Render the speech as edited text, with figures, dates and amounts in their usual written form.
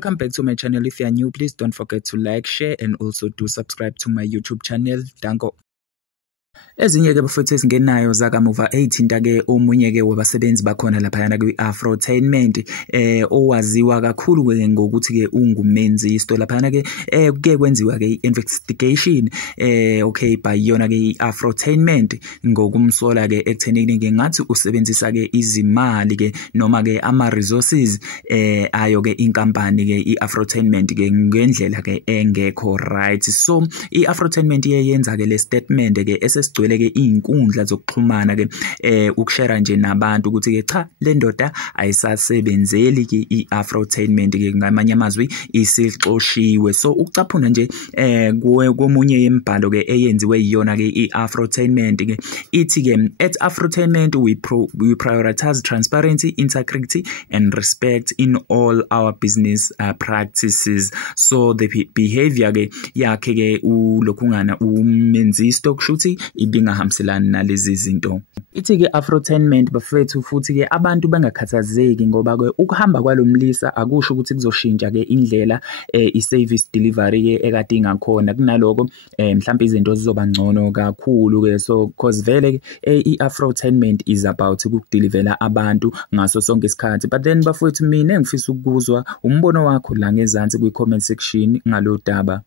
Welcome back to my channel. If you are new, please don't forget to like, share, and also do subscribe to my YouTube channel. Danko. Ezinye ke bafethu esingenayo zakamuva eyithinta ke omunye ke wabasebenzi bakhona lapha kwi-Afrotainment owaziwa kakhulu ke ngokuthi ke ungumenzi isto lapha ke kuke kwenziwa ke investigation okay by yona ke i-Afrotainment ngokumsola ke ekuthenini ke ngathi usebenzisa ke izimali ke noma ke ama resources ayo ke inkampani ke i-Afrotainment ke ngendlela ke engekho right. So i-Afrotainment yenza ke le statement ke esesigcwele ke inkundla zokuxhumana ke ukushare nje nabantu ukuthi ke cha le ndoda ayisasebenzeli ke i-Afrotainment ke ngamanye amazwi isixoshiwe. So ukucaphuna nje komunye yemibhalo ke eyenziwe yiyona ke i-Afrotainment ke ithi ke at Afrotainment we prioritize transparency, integrity and respect in all our business practices. So the behavior ke yakhe ke ulokhungana umenzisto kushuthi ibingahamselani nalezi zinto. Ithi ke Afrotainment bafethu futhi ke abantu bengakhathazeki ngoba ke ukuhamba kwalomlisa akusho ukuthi kuzoshintsha ke indlela i-service delivery ke ekade ingakhona kunaloko mhlawumbe izinto zizoba ngcono kakhulu ke. So cause vele i-Afrotainment is about ukudelivela abantu ngaso sonke isikhathi. But then bafethu mina engifisa ukuzwa umbono wakho la ngezansi kwi-comment section ngalodaba.